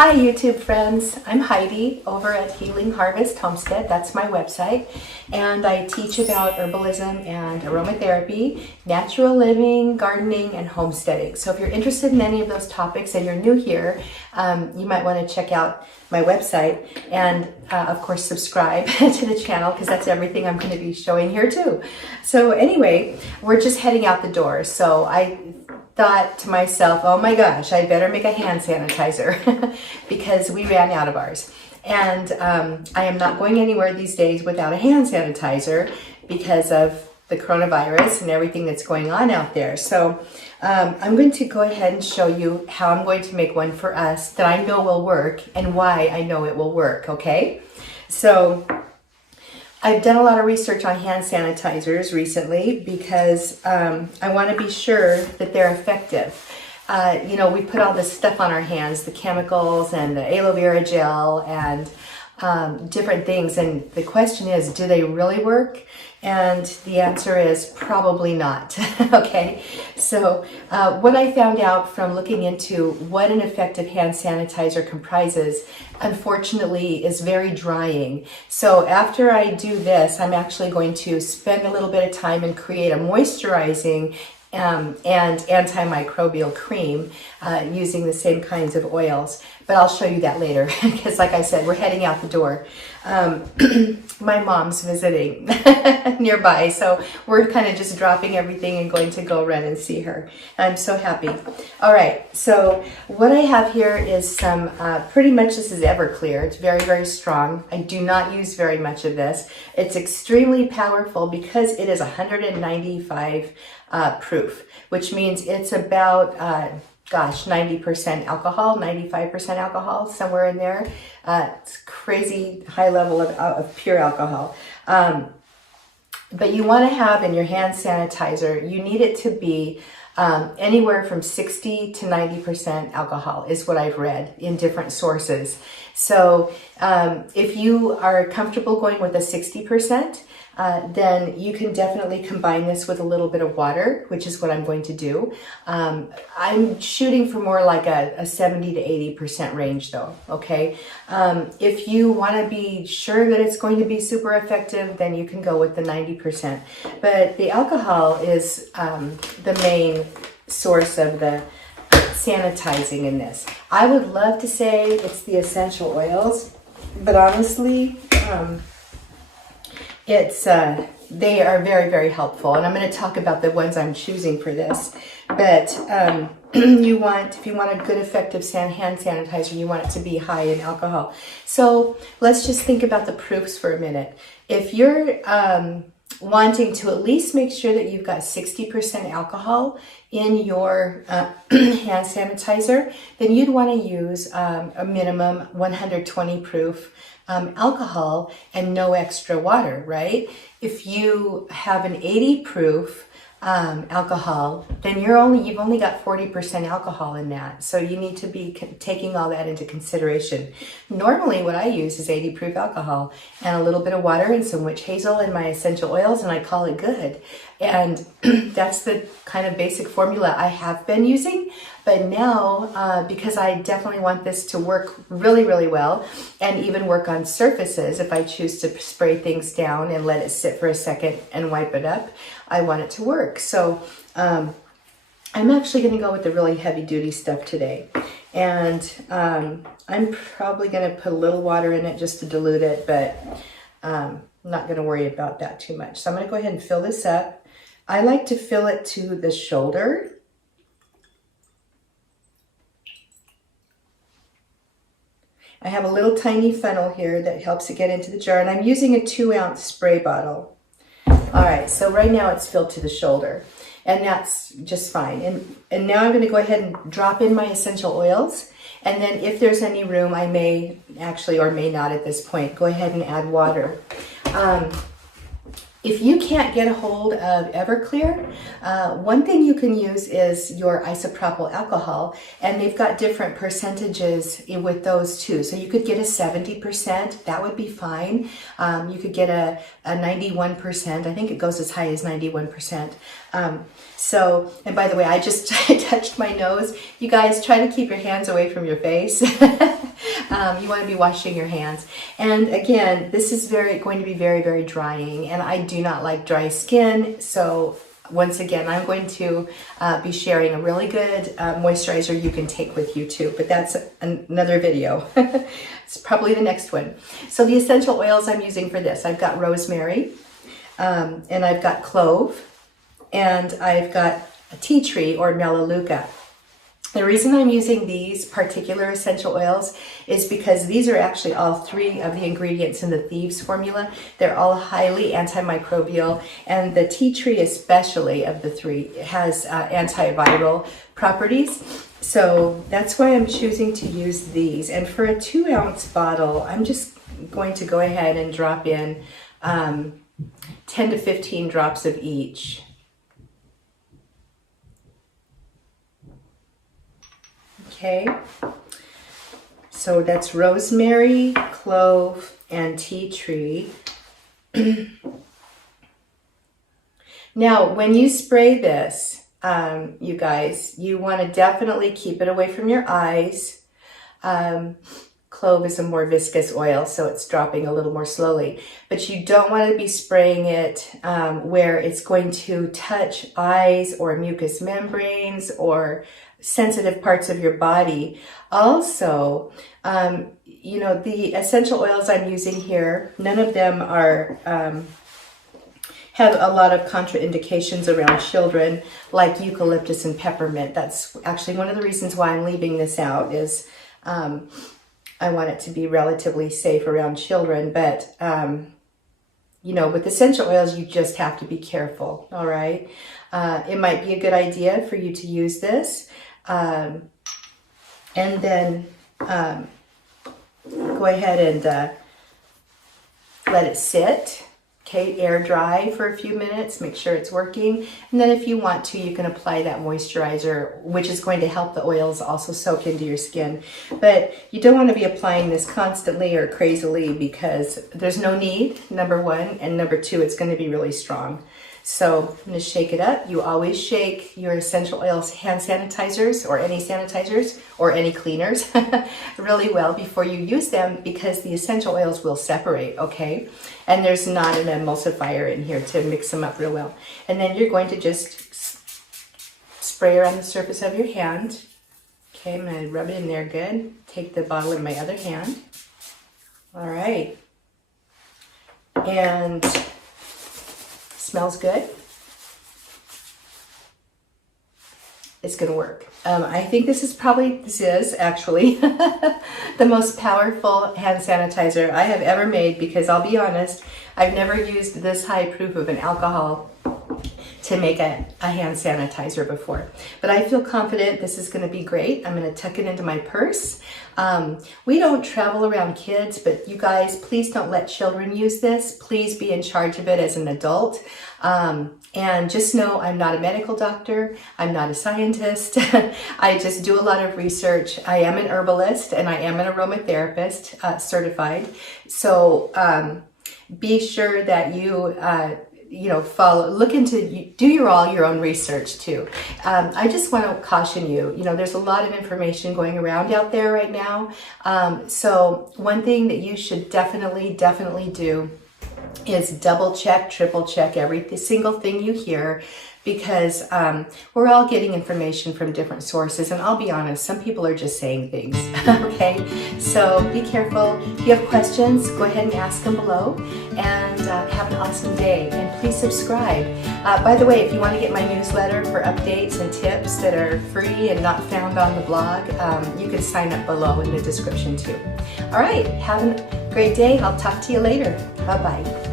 Hi YouTube friends, I'm Heidi over at Healing Harvest Homestead. That's my website, and I teach about herbalism and aromatherapy, natural living, gardening, and homesteading. So if you're interested in any of those topics and you're new here, you might want to check out my website and of course subscribe to the channel, because that's everything I'm going to be showing here too. So anyway, we're just heading out the door, so I thought to myself, oh my gosh, I better make a hand sanitizer because we ran out of ours. And I am not going anywhere these days without a hand sanitizer because of the coronavirus and everything that's going on out there. So I'm going to go ahead and show you how I'm going to make one for us that I know will work and why I know it will work, okay? So I've done a lot of research on hand sanitizers recently because I want to be sure that they're effective. You know, we put all this stuff on our hands, the chemicals and the aloe vera gel and different things. And the question is, do they really work? And the answer is probably not. Okay, so what I found out from looking into what an effective hand sanitizer comprises, unfortunately, is very drying. So after I do this, I'm actually going to spend a little bit of time and create a moisturizing and antimicrobial cream using the same kinds of oils. But I'll show you that later because, like I said, we're heading out the door. My mom's visiting nearby, so we're kind of just dropping everything and going to go run and see her. I'm so happy. All right, so what I have here is some, pretty much this is Everclear. It's very, very strong. I do not use very much of this. It's extremely powerful because it is 195 proof, which means it's about 90% alcohol, 95% alcohol, somewhere in there. It's crazy high level of pure alcohol. But you want to have in your hand sanitizer, you need it to be anywhere from 60 to 90% alcohol is what I've read in different sources. So if you are comfortable going with a 60%, then you can definitely combine this with a little bit of water, which is what I'm going to do. I'm shooting for more like a 70 to 80% range though, okay? If you want to be sure that it's going to be super effective, then you can go with the 90%. But the alcohol is the main source of the sanitizing in this. I would love to say it's the essential oils, but honestly, they are very, very helpful, and I'm going to talk about the ones I'm choosing for this. But if you want a good, effective hand sanitizer, you want it to be high in alcohol. So let's just think about the proofs for a minute. If you're wanting to at least make sure that you've got 60% alcohol in your hand sanitizer, then you'd want to use a minimum 120 proof alcohol and no extra water, right? If you have an 80 proof alcohol, then you've only got 40% alcohol in that. So you need to be taking all that into consideration. Normally what I use is 80 proof alcohol and a little bit of water and some witch hazel and my essential oils, and I call it good. And that's the kind of basic formula I have been using. But now, because I definitely want this to work really, really well and even work on surfaces, if I choose to spray things down and let it sit for a second and wipe it up, I want it to work. So I'm actually going to go with the really heavy duty stuff today. And I'm probably going to put a little water in it just to dilute it, but I'm not going to worry about that too much. So I'm going to go ahead and fill this up. I like to fill it to the shoulder. I have a little tiny funnel here that helps it get into the jar, and I'm using a 2-ounce spray bottle. All right, so right now it's filled to the shoulder, and that's just fine. And now I'm going to go ahead and drop in my essential oils, and then if there's any room, I may actually, or may not at this point, go ahead and add water. If you can't get a hold of Everclear, one thing you can use is your isopropyl alcohol, and they've got different percentages with those too. So you could get a 70%, that would be fine. You could get a 91%, I think it goes as high as 91%. So, and by the way, I just touched my nose. You guys try to keep your hands away from your face. You want to be washing your hands. And again, this is going to be very, very drying, and I do not like dry skin. So once again, I'm going to be sharing a really good moisturizer you can take with you too, but that's another video. It's probably the next one. So the essential oils I'm using for this, I've got rosemary, and I've got clove, and I've got a tea tree or melaleuca. The reason I'm using these particular essential oils is because these are actually all three of the ingredients in the Thieves formula. They're all highly antimicrobial, and the tea tree especially of the three has antiviral properties. So that's why I'm choosing to use these. And for a 2-ounce bottle, I'm just going to go ahead and drop in 10 to 15 drops of each. Okay, so that's rosemary, clove, and tea tree. Now, when you spray this, you guys, you want to definitely keep it away from your eyes. Clove is a more viscous oil, so it's dropping a little more slowly. But you don't want to be spraying it where it's going to touch eyes or mucous membranes or sensitive parts of your body. Also, you know, the essential oils I'm using here, none of them are have a lot of contraindications around children, like eucalyptus and peppermint. That's actually one of the reasons why I'm leaving this out, is I want it to be relatively safe around children. But you know, with essential oils, you just have to be careful. All right, it might be a good idea for you to use this. And then go ahead and let it sit, okay, air dry for a few minutes, make sure it's working. And then if you want to, you can apply that moisturizer, which is going to help the oils also soak into your skin. But you don't want to be applying this constantly or crazily, because there's no need, number one, and number two, it's going to be really strong. So I'm going to shake it up. You always shake your essential oils hand sanitizers or any cleaners really well before you use them, because the essential oils will separate, okay? And there's not an emulsifier in here to mix them up real well. And then you're going to just spray around the surface of your hand. Okay, I'm going to rub it in there good. Take the bottle in my other hand. All right. And smells good. It's going to work. I think this is actually the most powerful hand sanitizer I have ever made, because I'll be honest, I've never used this high proof of an alcohol to make a hand sanitizer before. But I feel confident this is going to be great. I'm going to tuck it into my purse. We don't travel around kids, but you guys, please don't let children use this. Please be in charge of it as an adult. And just know I'm not a medical doctor. I'm not a scientist. I just do a lot of research. I am an herbalist, and I am an aromatherapist certified. So be sure that you do your own research too. I just want to caution you, there's a lot of information going around out there right now. So one thing that you should definitely do is double check, triple check every single thing you hear, because we're all getting information from different sources, and I'll be honest, some people are just saying things. Okay, so be careful. If you have questions, go ahead and ask them below, and have an awesome day, and please subscribe. By the way, if you want to get my newsletter for updates and tips that are free and not found on the blog, you can sign up below in the description too. All right, have a great day. I'll talk to you later. Bye-bye.